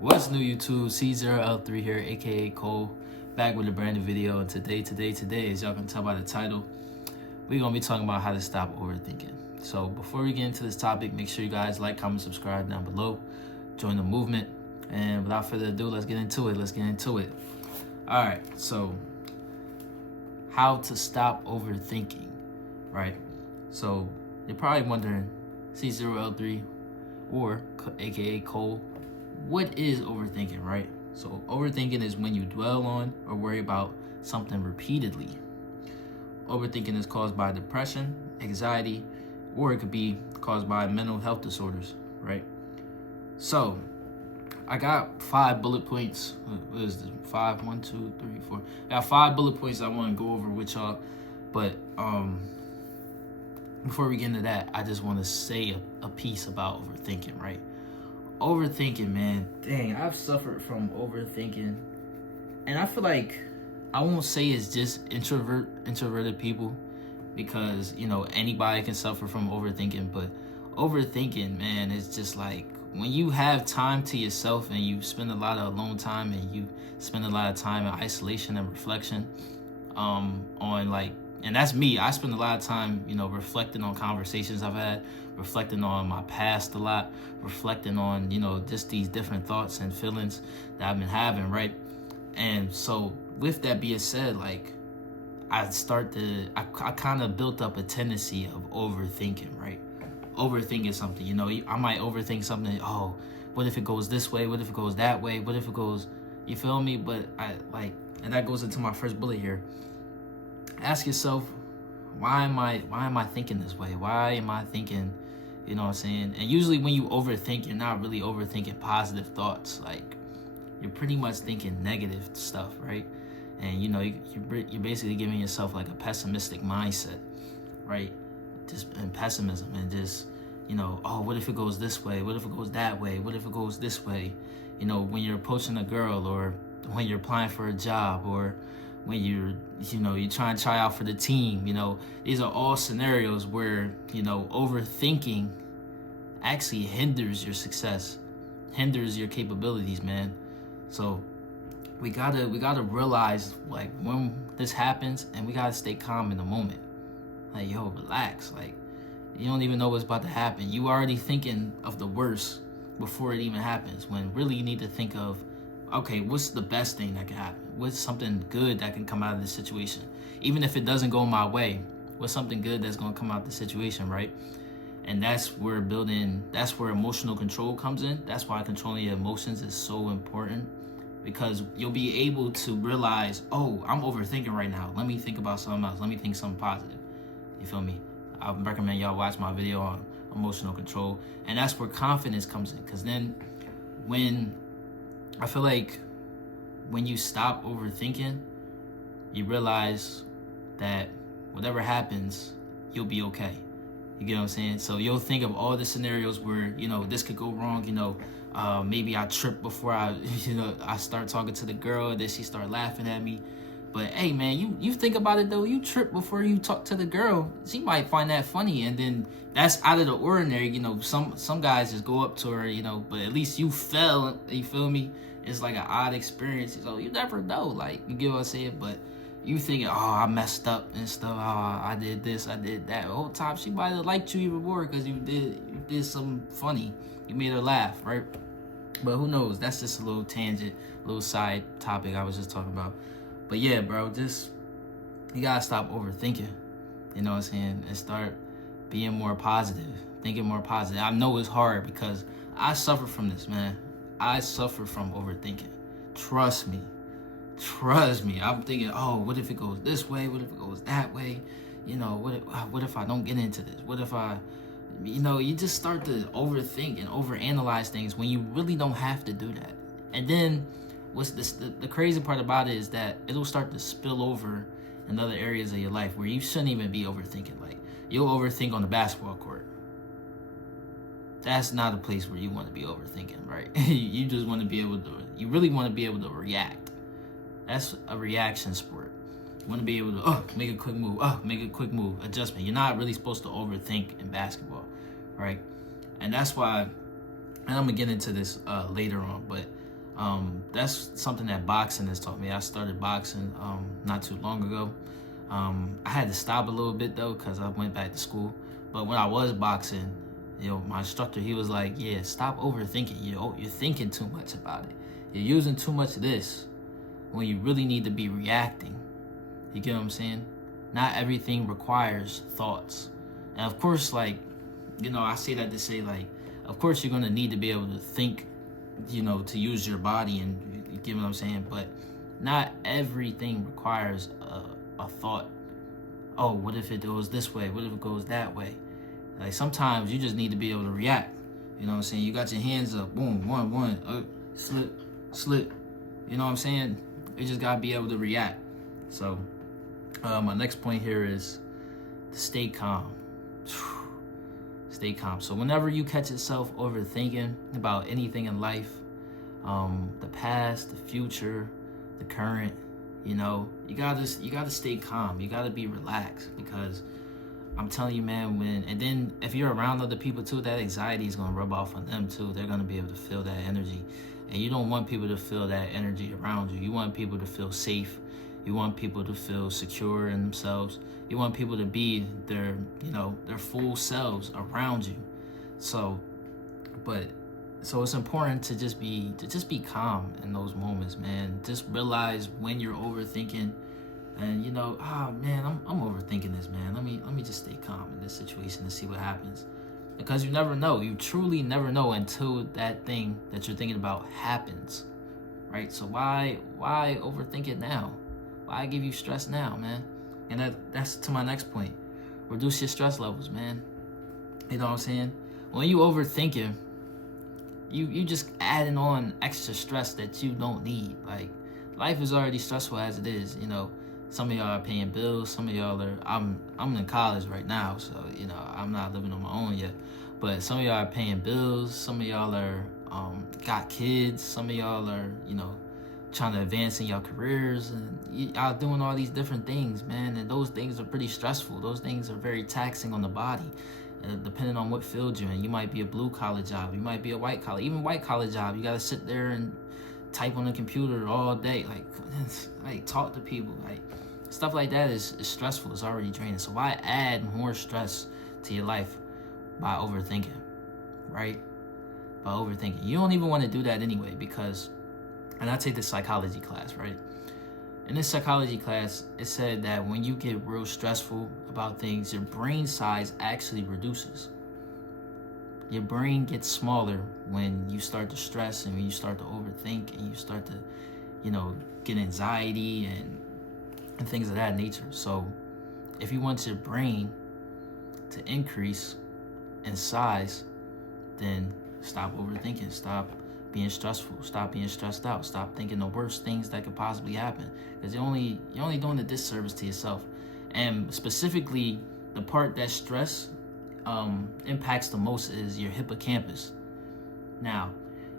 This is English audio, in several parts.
What's new, YouTube? C0L3 here, aka Cole, back with a brand new video. And today, as y'all can tell by the title, we're gonna be talking about how to stop overthinking. So before we get into this topic, make sure you guys like, comment, subscribe down below, join the movement. And without further ado, let's get into it. All right, so how to stop overthinking, right? So you're probably wondering, C0L3 or aka Cole, what is overthinking, right? So overthinking is when you dwell on or worry about something repeatedly. Overthinking is caused by depression, anxiety, or it could be caused by mental health disorders, right? So I got 5 bullet points. What is this? 5, 1, 2, 3, 4. I got 5 bullet points I want to go over with y'all. But before we get into that, I just want to say a piece about overthinking, right? Overthinking, man, dang, I've suffered from overthinking, and I feel like I won't say it's just introverted people, because anybody can suffer from overthinking. But overthinking, man, is just like when you have time to yourself and you spend a lot of alone time and you spend a lot of time in isolation and reflection and that's me. I spend a lot of time, reflecting on conversations I've had, reflecting on my past a lot, reflecting on, just these different thoughts and feelings that I've been having, right? And so with that being said, like, I kind of built up a tendency of overthinking, right? Overthinking something, I might overthink something. Oh, what if it goes this way? What if it goes that way? What if it goes, you feel me? But and that goes into my first bullet here. Ask yourself, why am I thinking this way? Why am I thinking, you know what I'm saying? And usually when you overthink, you're not really overthinking positive thoughts. Like, you're pretty much thinking negative stuff, right? And you're basically giving yourself like a pessimistic mindset, right? Just and pessimism and just, oh, what if it goes this way? What if it goes that way? What if it goes this way? When you're approaching a girl, or when you're applying for a job, or when you're trying to try out for the team, these are all scenarios where, overthinking actually hinders your success, hinders your capabilities, man. So we gotta realize, like, when this happens, and we gotta stay calm in the moment. Like, yo, relax. Like, you don't even know what's about to happen. You already thinking of the worst before it even happens, when really you need to think of, okay, what's the best thing that can happen? What's something good that can come out of this situation? Even if it doesn't go my way, what's something good that's going to come out of the situation, right? And that's where emotional control comes in. That's why controlling your emotions is so important, because you'll be able to realize, oh, I'm overthinking right now. Let me think about something else. Let me think something positive. You feel me? I recommend y'all watch my video on emotional control. And that's where confidence comes in, because then I feel like when you stop overthinking, you realize that whatever happens, you'll be okay. You get what I'm saying? So you'll think of all the scenarios where, this could go wrong. Maybe I trip before I start talking to the girl, and then she start laughing at me. But hey, man, you think about it though. You trip before you talk to the girl. She might find that funny, and then that's out of the ordinary. Some guys just go up to her, but at least you fell. You feel me? It's like an odd experience. So you never know. Like, you get what I'm saying? But you thinking, oh, I messed up and stuff. Oh, I did this, I did that. The whole time she might have liked you even more because you did something funny. You made her laugh, right? But who knows? That's just a little tangent, little side topic I was just talking about. But yeah, bro, you gotta stop overthinking, you know what I'm saying, and start being more positive, thinking more positive. I know it's hard because I suffer from this, man. I suffer from overthinking. Trust me. I'm thinking, oh, what if it goes this way? What if it goes that way? What if I don't get into this? What if I, you just start to overthink and overanalyze things when you really don't have to do that. And then the crazy part about it is that it'll start to spill over in other areas of your life where you shouldn't even be overthinking. Like, you'll overthink on the basketball court. That's not a place where you want to be overthinking, right? You just want to be able to, you really want to be able to react. That's a reaction sport. You want to be able to, make a quick move, adjustment. You're not really supposed to overthink in basketball, right? And that's why, and I'm going to get into this later on, but That's something that boxing has taught me. I started boxing not too long ago. I had to stop a little bit though because I went back to school. But when I was boxing, my instructor, he was like, yeah, stop overthinking. You're thinking too much about it. You're using too much of this when you really need to be reacting. You get what I'm saying? Not everything requires thoughts. And of course, like, I say that to say, like, of course you're going to need to be able to think, to use your body, and you get what I'm saying? But not everything requires a thought. Oh, what if it goes this way? What if it goes that way? Like, sometimes you just need to be able to react. You know what I'm saying? You got your hands up, boom, one, slip. You know what I'm saying? You just got to be able to react. So, my next point here is to stay calm. Stay calm. So whenever you catch yourself overthinking about anything in life, the past, the future, the current, you gotta stay calm. You gotta be relaxed, because I'm telling you, man, and then if you're around other people too, that anxiety is gonna rub off on them too. They're gonna be able to feel that energy, and you don't want people to feel that energy around you. You want people to feel safe. You want people to feel secure in themselves. You want people to be their full selves around you. So it's important to just be calm in those moments, man. Just realize when you're overthinking, and man, I'm overthinking this, man. Let me just stay calm in this situation and see what happens. Because you never know. You truly never know until that thing that you're thinking about happens, right? So why overthink it now? Why give you stress now, man? And that's to my next point. Reduce your stress levels, man. You know what I'm saying? When you overthinking, you just adding on extra stress that you don't need. Like, life is already stressful as it is. Some of y'all are paying bills. Some of y'all are. I'm in college right now, so I'm not living on my own yet. But some of y'all are paying bills. Some of y'all are got kids. Some of y'all are trying to advance in your careers, and y'all doing all these different things, man. And those things are pretty stressful. Those things are very taxing on the body. Depending on what field you're in, you might be a blue collar job, you might be a white collar, even white collar job. You gotta sit there and type on the computer all day, like talk to people, like stuff like that is stressful. It's already draining. So why add more stress to your life by overthinking, right? By overthinking, you don't even want to do that anyway, because. And I take this psychology class, right? In this psychology class, it said that when you get real stressful about things, your brain size actually reduces. Your brain gets smaller when you start to stress, and when you start to overthink, and you start to, get anxiety and things of that nature. So if you want your brain to increase in size, then stop overthinking. Stop being stressful. Stop being stressed out. Stop thinking the worst things that could possibly happen, because you're only doing a disservice to yourself. And specifically, the part that stress impacts the most is your hippocampus. Now,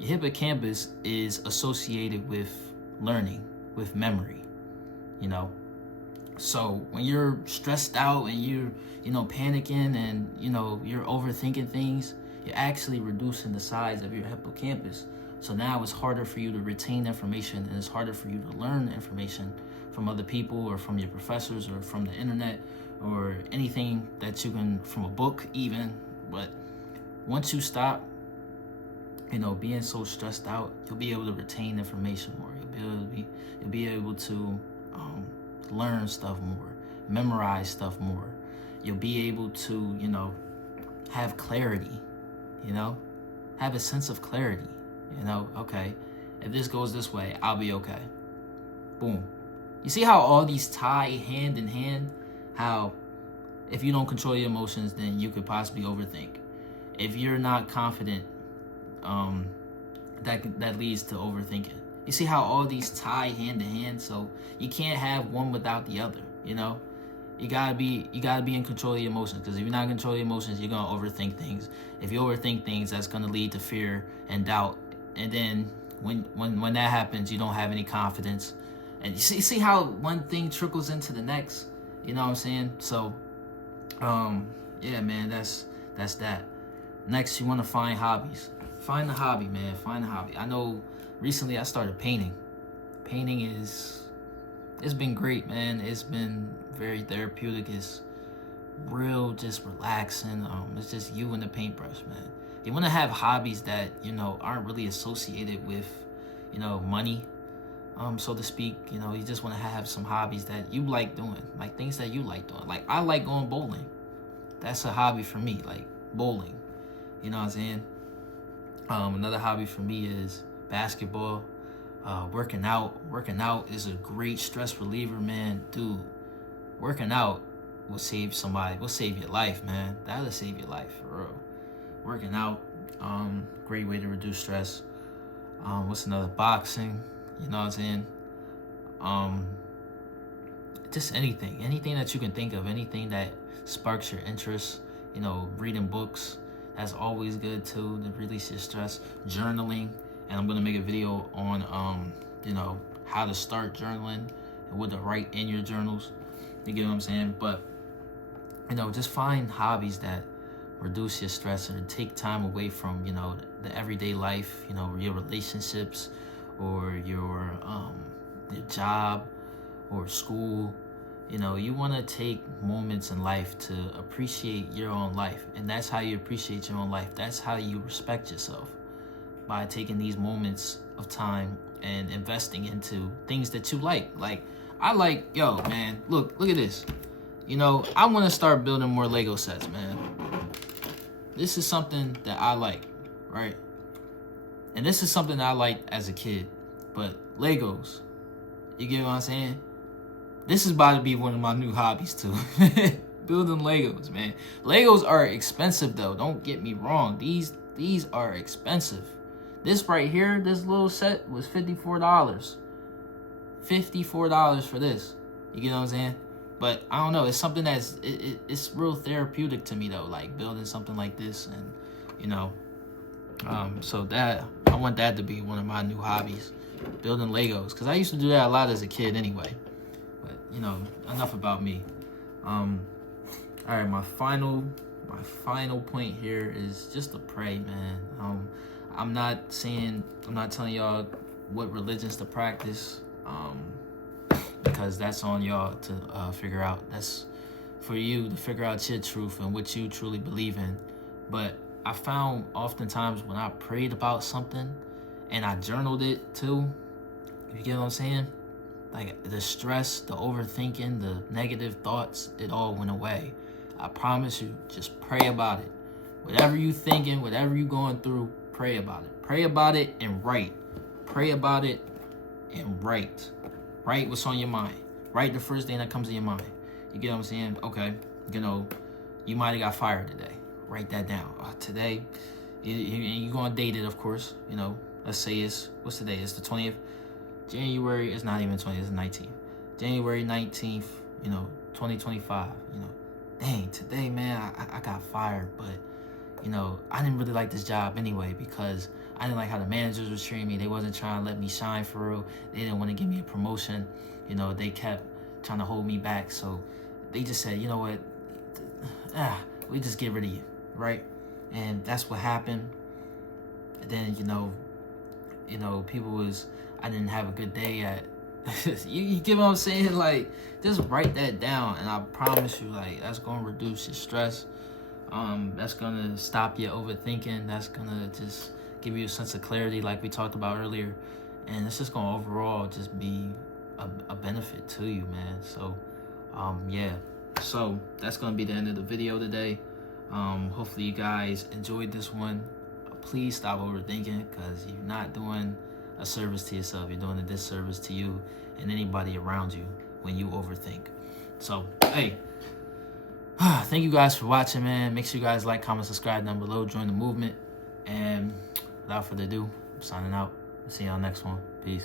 your hippocampus is associated with learning, with memory. So when you're stressed out and you're panicking and you're overthinking things, you're actually reducing the size of your hippocampus. So now it's harder for you to retain information, and it's harder for you to learn information from other people, or from your professors, or from the internet, or anything that you can, from a book even. But once you stop, being so stressed out, you'll be able to retain information more. You'll be able to learn stuff more, memorize stuff more. You'll be able to, have clarity, have a sense of clarity. Okay, if this goes this way, I'll be okay. Boom. You see how all these tie hand in hand? How if you don't control your emotions, then you could possibly overthink. If you're not confident, that leads to overthinking. You see how all these tie hand in hand? So you can't have one without the other. You gotta be in control of your emotions, because if you're not in control of your emotions, you're gonna overthink things. If you overthink things, that's gonna lead to fear and doubt. And then when that happens, you don't have any confidence. And you see how one thing trickles into the next. You know what I'm saying? So, yeah, man, that's that. Next, you want to find hobbies. find a hobby, man. Find a hobby. I know recently I started painting. Painting it's been great, man. It's been very therapeutic. It's real, just relaxing. It's just you and the paintbrush, man. You want to have hobbies that, aren't really associated with, money, so to speak. You just want to have some hobbies that you like doing, like things that you like doing. Like, I like going bowling. That's a hobby for me, like bowling. You know what I'm saying? Another hobby for me is basketball, working out. Working out is a great stress reliever, man. Dude, working out will save your life, man. That'll save your life, for real. Working out, great way to reduce stress. What's another? Boxing, you know what I'm saying? Just anything that you can think of, anything that sparks your interest. Reading books, that's always good too, to release your stress. Journaling, and I'm gonna make a video on how to start journaling and what to write in your journals. You get what I'm saying? But just find hobbies that reduce your stress and take time away from the everyday life, your relationships, or your job or school. You want to take moments in life to appreciate your own life. And that's how you appreciate your own life. That's how you respect yourself, by taking these moments of time and investing into things that you like. Like, I like, man, look at this. I want to start building more Lego sets, man. This is something that I like, right? And this is something that I liked as a kid. But Legos, you get what I'm saying? This is about to be one of my new hobbies too. Building Legos, man. Legos are expensive though. Don't get me wrong. These are expensive. This right here, this little set was $54. $54 for this. You get what I'm saying? But I don't know. It's something it's real therapeutic to me though. Like building something like this, and so that I want that to be one of my new hobbies, building Legos, because I used to do that a lot as a kid anyway. But enough about me. All right, my final point here is just to pray, man. I'm not telling y'all what religions to practice, because that's on y'all to figure out. That's for you to figure out your truth and what you truly believe in. But I found oftentimes when I prayed about something and I journaled it too, you get what I'm saying? Like the stress, the overthinking, the negative thoughts, it all went away. I promise you, just pray about it. Whatever you thinking, whatever you going through, pray about it. Pray about it and write. Pray about it and write. Write what's on your mind. Write the first thing that comes to your mind. You get what I'm saying? Okay, you might have got fired today. Write that down. Today, you're going to date it, of course. Let's say what's today? It's the 20th. January, it's not even 20th, it's 19th. January 19th, 2025. Dang, today, man, I got fired, but, I didn't really like this job anyway, because I didn't like how the managers was treating me. They wasn't trying to let me shine for real. They didn't want to give me a promotion. They kept trying to hold me back. So they just said, you know what, we just get rid of you, right? And that's what happened. And then, people I didn't have a good day at. you get what I'm saying? Like, just write that down, and I promise you, like, that's gonna reduce your stress. That's gonna stop your overthinking. That's gonna just give you a sense of clarity, like we talked about earlier, and it's just gonna overall just be a benefit to you, man. So, yeah. So that's gonna be the end of the video today. Hopefully you guys enjoyed this one. Please stop overthinking, because you're not doing a service to yourself. You're doing a disservice to you and anybody around you when you overthink. So, hey, thank you guys for watching, man. Make sure you guys like, comment, subscribe down below. Join the movement. And without further ado, I'm signing out. See y'all next one. Peace.